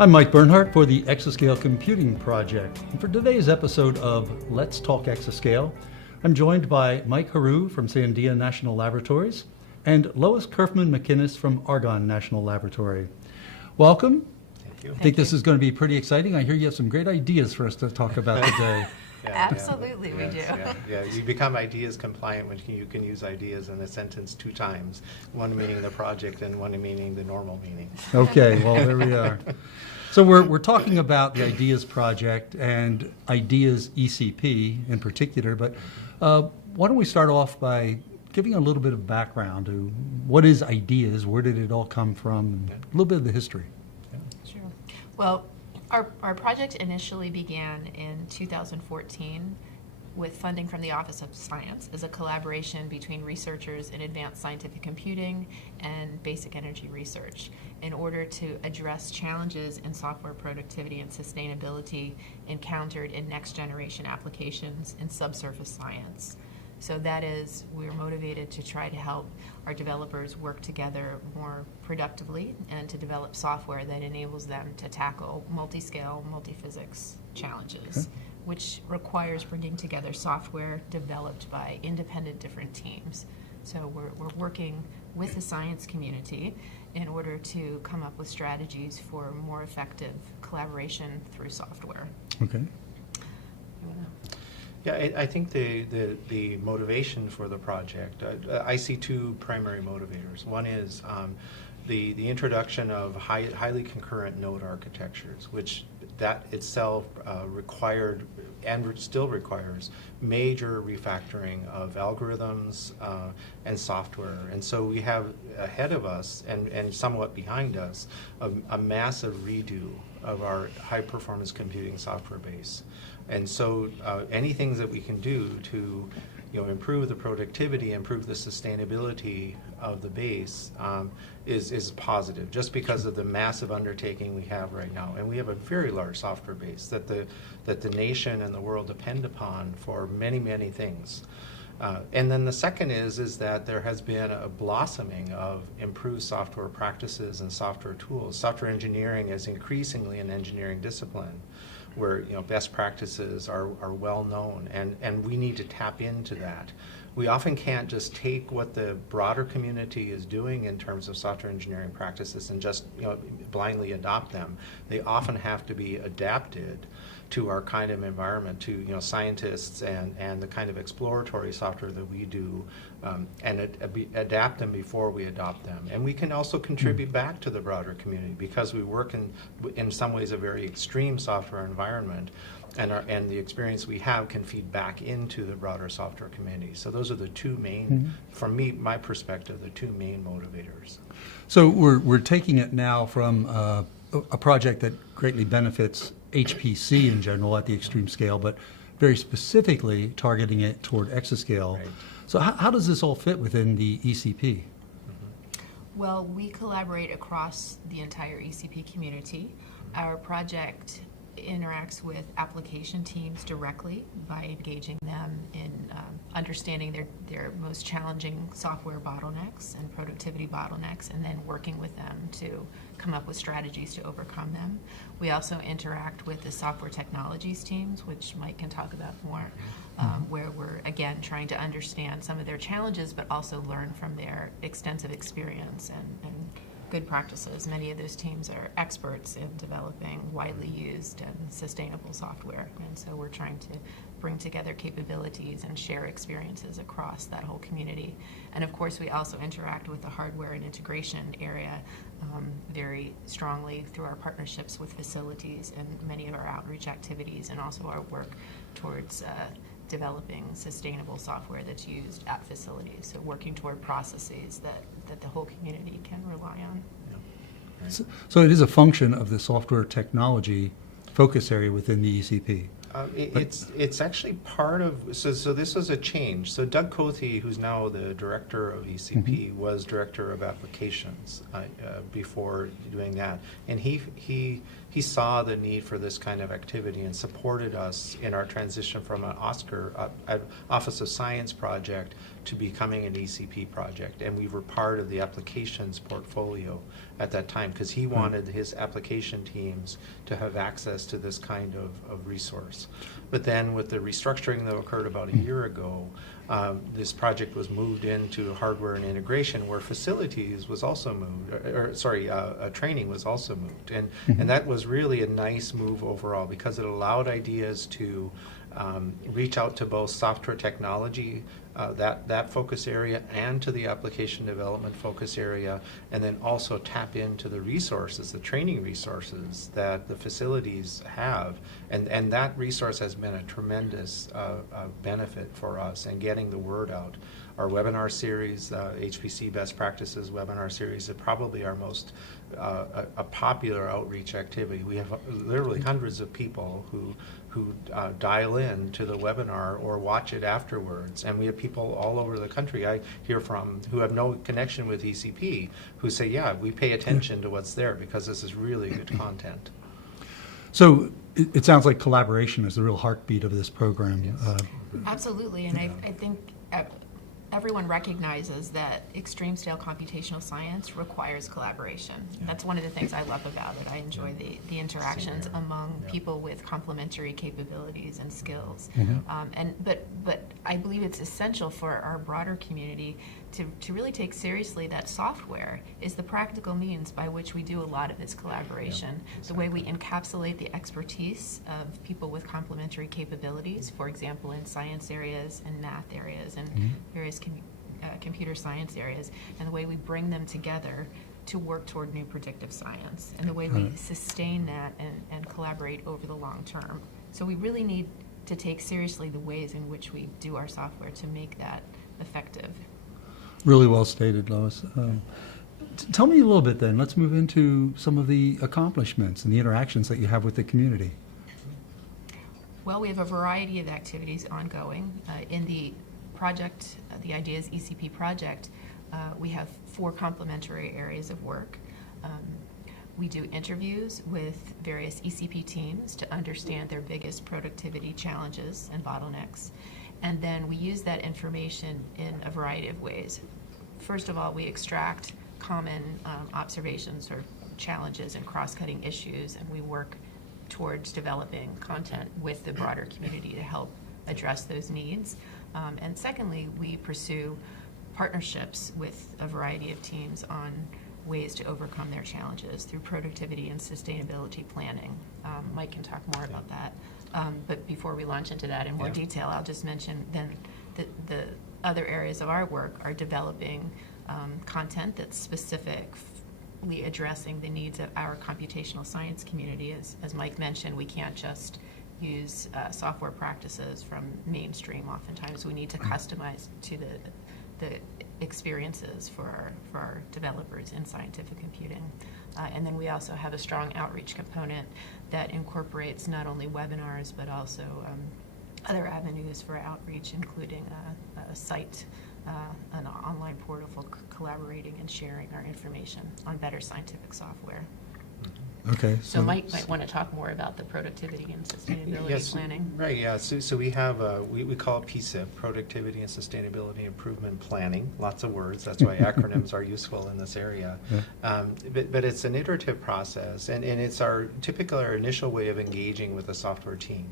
I'm Mike Bernhardt for the Exascale Computing Project. And for today's episode of Let's Talk Exascale, I'm joined by Mike Haru from Sandia National Laboratories and Lois Kerfman-McInnes from Argonne National Laboratory. Welcome. Thank you. I think this is going to be pretty exciting. I hear you have some great ideas for us to talk about today. Absolutely, we do. Yeah, you become IDEAS compliant when you can use IDEAS in a sentence 2 times, one meaning the project and one meaning the normal meaning. Okay, well, there we are. So we're talking about the IDEAS project and IDEAS-ECP in particular, but why don't we start off by giving a little bit of background to what is IDEAS, where did it all come from, and a little bit of the history. Sure. Well, our project initially began in 2014 with funding from the Office of Science as a collaboration between researchers in advanced scientific computing and basic energy research in order to address challenges in software productivity and sustainability encountered in next generation applications in subsurface science. So that is, we're motivated to try to help our developers work together more productively and to develop software that enables them to tackle multi-scale, multi-physics challenges, which requires bringing together software developed by independent different teams. So we're working with the science community in order to come up with strategies for more effective collaboration through software. Okay. Yeah, I think the motivation for the project, I see 2 primary motivators. One is the introduction of highly concurrent node architectures, which that itself required and still requires major refactoring of algorithms and software. And so we have ahead of us and somewhat behind us a massive redo of our high-performance computing software base. And so any things that we can do to improve the productivity, improve the sustainability of the base is positive, just because of the massive undertaking we have right now. And we have a very large software base that the nation and the world depend upon for many, many things. And then the second is that there has been a blossoming of improved software practices and software tools. Software engineering is increasingly an engineering discipline where best practices are well known, and we need to tap into that. We often can't just take what the broader community is doing in terms of software engineering practices and just blindly adopt them. They often have to be adapted to our kind of environment, to scientists and the kind of exploratory software that we do, and adapt them before we adopt them. And we can also contribute back to the broader community because we work in some ways a very extreme software environment, and the experience we have can feed back into the broader software community. So those are the 2 main, from my perspective, the 2 main motivators. So we're taking it now from a project that greatly benefits HPC in general at the extreme scale, but very specifically targeting it toward exascale. Right. So how does this all fit within the ECP? Well, we collaborate across the entire ECP community. Our project interacts with application teams directly by engaging them in understanding their most challenging software bottlenecks and productivity bottlenecks, and then working with them to come up with strategies to overcome them. We also interact with the software technologies teams, which Mike can talk about more, where we're, again, trying to understand some of their challenges, but also learn from their extensive experience and good practices. Many of those teams are experts in developing widely used and sustainable software, and so we're trying to bring together capabilities and share experiences across that whole community. And of course, we also interact with the hardware and integration area very strongly through our partnerships with facilities and many of our outreach activities, and also our work towards developing sustainable software that's used at facilities, so working toward processes that the whole community can rely on. Yeah. Right. So it is a function of the software technology focus area within the ECP. It's actually part of, so this was a change. So Doug Cothey, who's now the director of ECP, was director of applications before doing that. And he he saw the need for this kind of activity and supported us in our transition from an Office of Science project to becoming an ECP project. And we were part of the applications portfolio at that time because he wanted his application teams to have access to this kind of resource. But then with the restructuring that occurred about a year ago, this project was moved into hardware and integration, where facilities was also moved, training was also moved. And that was really a nice move overall because it allowed IDEAS to reach out to both software technology, that focus area, and to the application development focus area, and then also tap into the resources, the training resources that the facilities have. And that resource has been a tremendous benefit for us in getting the word out. Our webinar series, HPC Best Practices webinar series, is probably our most a popular outreach activity. We have literally hundreds of people who dial in to the webinar or watch it afterwards. And we have people all over the country I hear from who have no connection with ECP who say, yeah, we pay attention to what's there because this is really good content. So it sounds like collaboration is the real heartbeat of this program. Yes. Absolutely, and I think everyone recognizes that extreme scale computational science requires collaboration. That's one of the things I love about it. I enjoy the interactions among people with complementary capabilities and skills. But I believe it's essential for our broader community to really take seriously that software is the practical means by which we do a lot of this collaboration. The way we encapsulate the expertise of people with complementary capabilities, for example, in science areas and math areas and various computer science areas, and the way we bring them together to work toward new predictive science, and the way we sustain that and collaborate over the long term. So we really need to take seriously the ways in which we do our software to make that effective. Really well stated, Lois. Tell me a little bit then. Let's move into some of the accomplishments and the interactions that you have with the community. Well, we have a variety of activities ongoing. In the project, the IDEAS-ECP project, we have 4 complementary areas of work. We do interviews with various ECP teams to understand their biggest productivity challenges and bottlenecks. And then we use that information in a variety of ways. First of all, we extract common observations or challenges and cross-cutting issues, and we work towards developing content with the broader community to help address those needs. And secondly, we pursue partnerships with a variety of teams on ways to overcome their challenges through productivity and sustainability planning. Mike can talk more about that. But before we launch into that in more detail, I'll just mention then the other areas of our work are developing content that's specifically addressing the needs of our computational science community. As Mike mentioned, we can't just use software practices from mainstream. Oftentimes we need to customize to the experiences for our developers in scientific computing. And then we also have a strong outreach component that incorporates not only webinars but also other avenues for outreach, including a site, an online portal for collaborating and sharing our information on better scientific software. Okay. So Mike might want to talk more about the productivity and sustainability planning. Right, yeah. So we have, we call it PSIP, Productivity and Sustainability Improvement Planning. Lots of words. That's why acronyms are useful in this area. But it's an iterative process, and it's our initial way of engaging with a software team.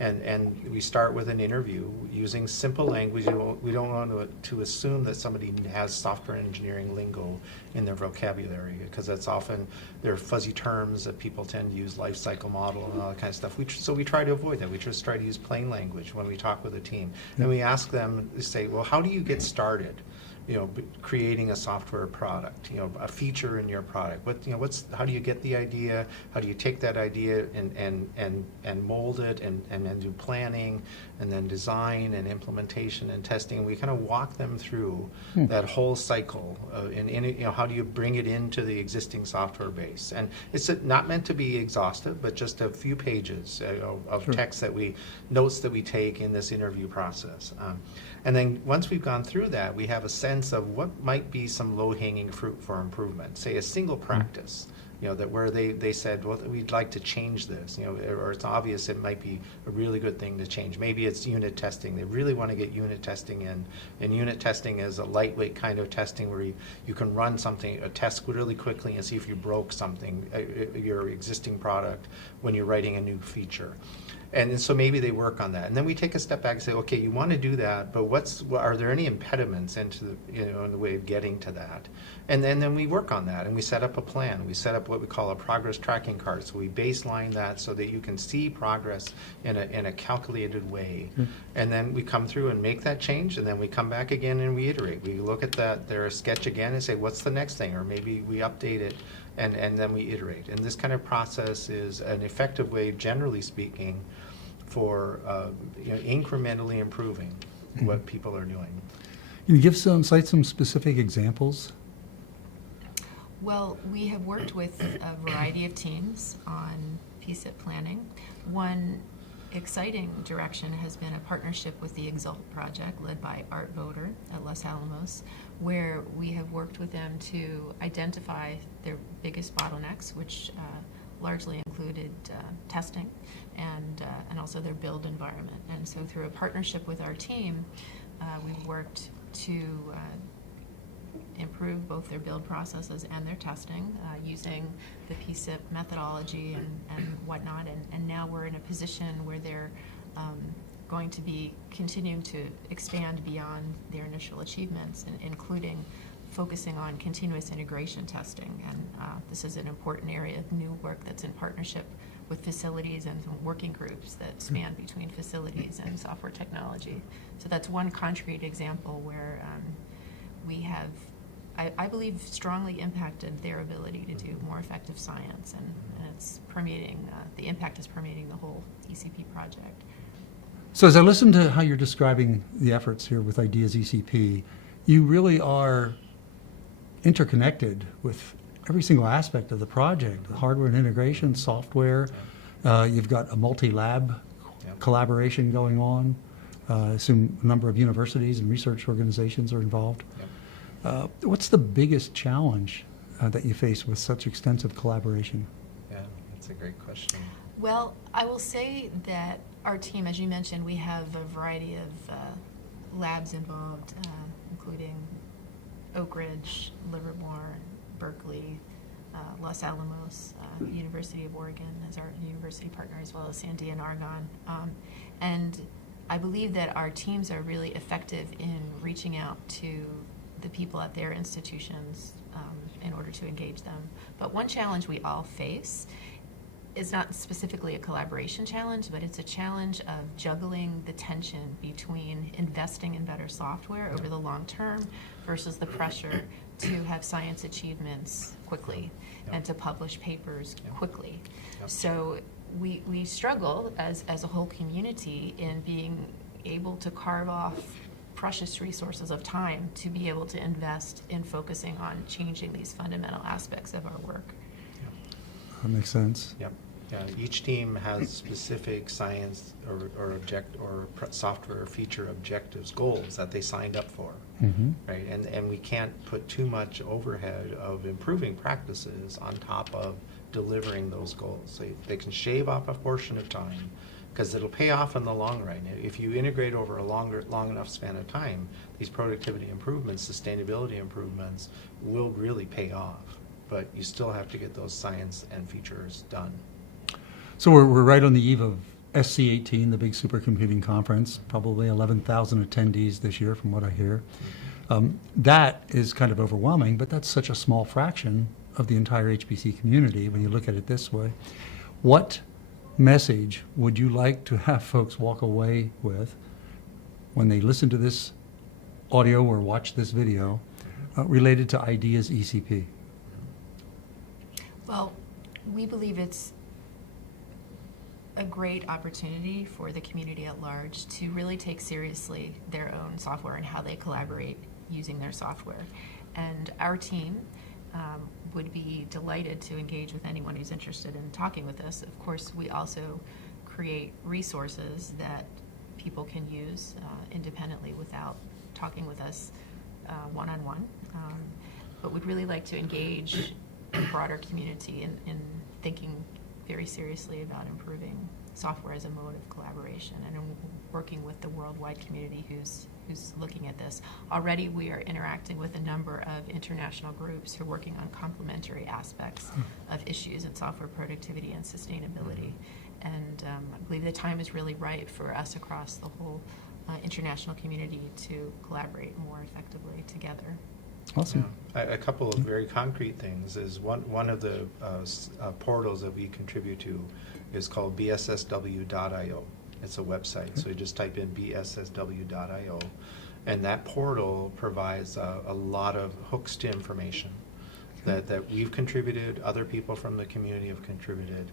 And we start with an interview using simple language. We don't want to assume that somebody has software engineering lingo in their vocabulary, because that's often, there are fuzzy terms that people tend to use, life cycle model and all that kind of stuff. So we try to avoid that. We just try to use plain language when we talk with a team. And we ask them to say, well, how do you get started? Creating a software product, a feature in your product. How do you get the idea? How do you take that idea and mold it and then do planning and then design and implementation and testing? We kind of walk them through that whole cycle. How do you bring it into the existing software base? And it's not meant to be exhaustive, but just a few pages of text notes that we take in this interview process. And then once we've gone through that, we have a sense of what might be some low-hanging fruit for improvement. Say a single practice that where they said, well, we'd like to change this, or it's obvious it might be a really good thing to change. Maybe it's unit testing. They really want to get unit testing in. And unit testing is a lightweight kind of testing where you can run a test really quickly and see if you broke something, your existing product, when you're writing a new feature. And so maybe they work on that, and then we take a step back and say, okay, you want to do that, but are there any impediments into in the way of getting to that? And then we work on that, and we set up a plan. We set up what we call a progress tracking card. So we baseline that so that you can see progress in a calculated way, and then we come through and make that change, and then we come back again and reiterate. We look at their sketch again and say, what's the next thing, or maybe we update it. And then we iterate. And this kind of process is an effective way, generally speaking, for incrementally improving what people are doing. Can you cite some specific examples? Well, we have worked with a variety of teams on PSIP planning. One exciting direction has been a partnership with the EXALT project led by Art Voter at Los Alamos, where we have worked with them to identify their biggest bottlenecks, which largely included testing and also their build environment. And so through a partnership with our team, we've worked to improve both their build processes and their testing using the PSIP methodology and whatnot. And now we're in a position where they're going to be continuing to expand beyond their initial achievements, including focusing on continuous integration testing. And this is an important area of new work that's in partnership with facilities and some working groups that span between facilities and software technology. So that's one concrete example where we have, I believe, strongly impacted their ability to do more effective science, and it's permeating, the impact is permeating the whole ECP project. So as I listen to how you're describing the efforts here with IDEAS-ECP, you really are interconnected with every single aspect of the project, the hardware and integration, software. You've got a multi-lab collaboration going on. I assume a number of universities and research organizations are involved. What's the biggest challenge that you face with such extensive collaboration? Yeah, that's a great question. Well, I will say that our team, as you mentioned, we have a variety of labs involved, including Oak Ridge, Livermore, Berkeley, Los Alamos, University of Oregon as our university partner, as well as Sandia and Argonne. And I believe that our teams are really effective in reaching out to the people at their institutions in order to engage them. But one challenge we all face is not specifically a collaboration challenge, but it's a challenge of juggling the tension between investing in better software over the long term versus the pressure to have science achievements quickly and to publish papers quickly. So we struggle as a whole community in being able to carve off precious resources of time to be able to invest in focusing on changing these fundamental aspects of our work. That makes sense. Yep. Yeah, each team has specific science or software feature objectives, goals that they signed up for, right? And we can't put too much overhead of improving practices on top of delivering those goals. They can shave off a portion of time because it'll pay off in the long run. If you integrate over a long enough span of time, these productivity improvements, sustainability improvements will really pay off. But you still have to get those science and features done. So we're right on the eve of SC18, the big supercomputing conference, probably 11,000 attendees this year from what I hear. That is kind of overwhelming, but that's such a small fraction of the entire HPC community when you look at it this way. What message would you like to have folks walk away with when they listen to this audio or watch this video related to IDEAS-ECP? Well, we believe it's a great opportunity for the community at large to really take seriously their own software and how they collaborate using their software. And our team would be delighted to engage with anyone who's interested in talking with us. Of course, we also create resources that people can use independently without talking with us one-on-one. But we'd really like to engage the broader community in thinking very seriously about improving software as a mode of collaboration and in working with the worldwide community who's looking at this. Already we are interacting with a number of international groups who are working on complementary aspects of issues in software productivity and sustainability. And I believe the time is really right for us across the whole international community to collaborate more effectively together. Awesome. Yeah. A couple of very concrete things is one of the portals that we contribute to is called bssw.io. It's a website, so you just type in bssw.io, and that portal provides a lot of hooks to information that we've contributed, other people from the community have contributed.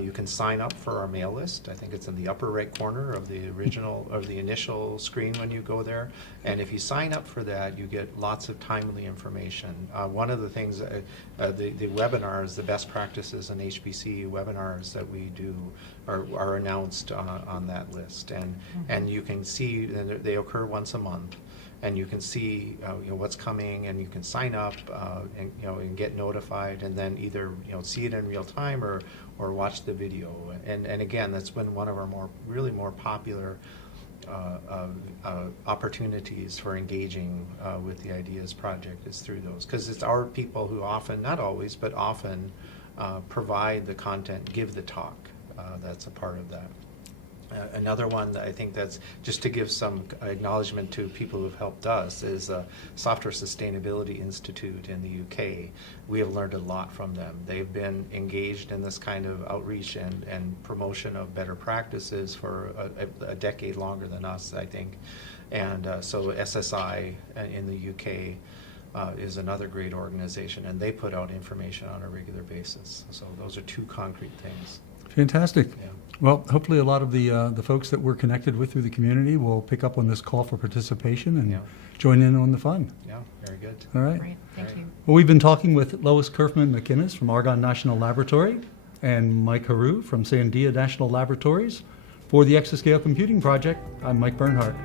You can sign up for our mail list. I think it's in the upper right corner of the original or the initial screen when you go there. And if you sign up for that, you get lots of timely information. One of the things, the webinars, the best practices in HPC webinars that we do are announced on that list. And you can see they occur once a month. And you can see what's coming, and you can sign up and get notified, and then either see it in real time or watch the video. And again, that's been one of our really more popular opportunities for engaging with the IDEAS project is through those, because it's our people who often, not always, but often provide the content, give the talk. That's a part of that. Another one that I think that's just to give some acknowledgement to people who've helped us is Software Sustainability Institute in the UK. We have learned a lot from them. They've been engaged in this kind of outreach and promotion of better practices for a decade longer than us, I think. And so SSI in the UK is another great organization, and they put out information on a regular basis. So those are two concrete things. Fantastic. Yeah. Well, hopefully a lot of the folks that we're connected with through the community will pick up on this call for participation and join in on the fun. Yeah, very good. All right. Great, thank you. Well, we've been talking with Lois Kerfman McInnes from Argonne National Laboratory and Mike Haru from Sandia National Laboratories for the Exascale Computing Project. I'm Mike Bernhardt.